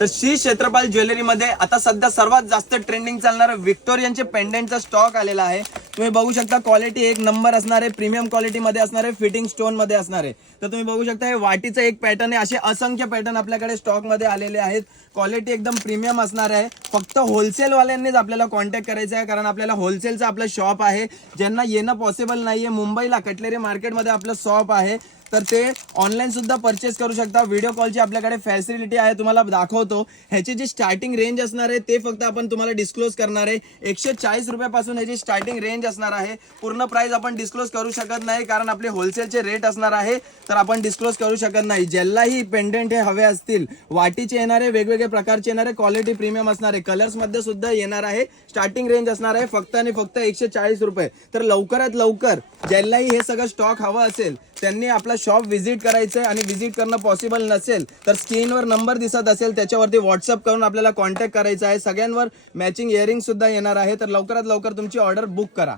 तर श्री क्षेत्रपाल ज्वेलरीमध्ये आता सध्या सर्वात जास्त ट्रेंडिंग चालणारा व्हिक्टोरियनचे पेंडेंटचा स्टॉक आलेला आहे। तुम्ही बघू शकता क्वालिटी एक नंबर असणार आहे, प्रीमियम क्वालिटी मध्ये असणार आहे, फिटिंग स्टोन मध्ये असणार आहे। तर तुम्ही बघू शकता हे वाटीचं एक पॅटर्न आहे, असे असंख्य पॅटर्न आपल्याकडे स्टॉक मध्ये आलेले आहेत। क्वालिटी एकदम प्रीमियम असणार आहे। फक्त होलसेल वाल्यांनीच आपल्याला कॉन्टॅक्ट करायचा आहे, कारण आपल्याला होलसेलचं आपलं शॉप आहे। ज्यांना येणं पॉसिबल नाहीये, मुंबईला कटलेरी मार्केटमध्ये आपलं शॉप आहे, तर ते ऑनलाईन सुद्धा परचेस करू शकता। व्हिडिओ कॉलची आपल्याकडे फॅसिलिटी आहे, तुम्हाला दाखवतो। ह्याची जी स्टार्टिंग रेंज असणार आहे ते फक्त आपण तुम्हाला डिस्क्लोज करणार आहे। 140 रुपयापासून ह्याची स्टार्टिंग रेंज असणार आहे। पूर्ण प्राइस आपण डिस्क्लोज करू शकत नाही, कारण आपले होलसेलचे रेट असणार आहे, तर आपण डिस्क्लोज करू शकत नाही। ज्यालाही पेंडेंट हे हवे असतील, वाटीचे येणार आहे, वेगवेगळे प्रकारचे येणार आहे, क्वालिटी प्रीमियम असणार आहे, कलर्स मध्ये सुद्धा येणार आहे। स्टार्टिंग रेंज असणार आहे फक्त आणि फक्त 140 रुपये। तर लवकरात लवकर ज्यालाही हे सगळं स्टॉक हवं असेल त्यांनी आपला शॉप व्हिजिट करायचं आहे, आणि व्हिजिट करणं पॉसिबल नसेल तर स्क्रीनवर नंबर दिसत असेल त्याच्यावरती व्हॉट्सअप करून आपल्याला कॉन्टॅक्ट करायचा आहे। सगळ्यांवर मॅचिंग इयरिंग सुद्धा येणार आहे, तर लवकरात लवकर तुमची ऑर्डर बुक करा।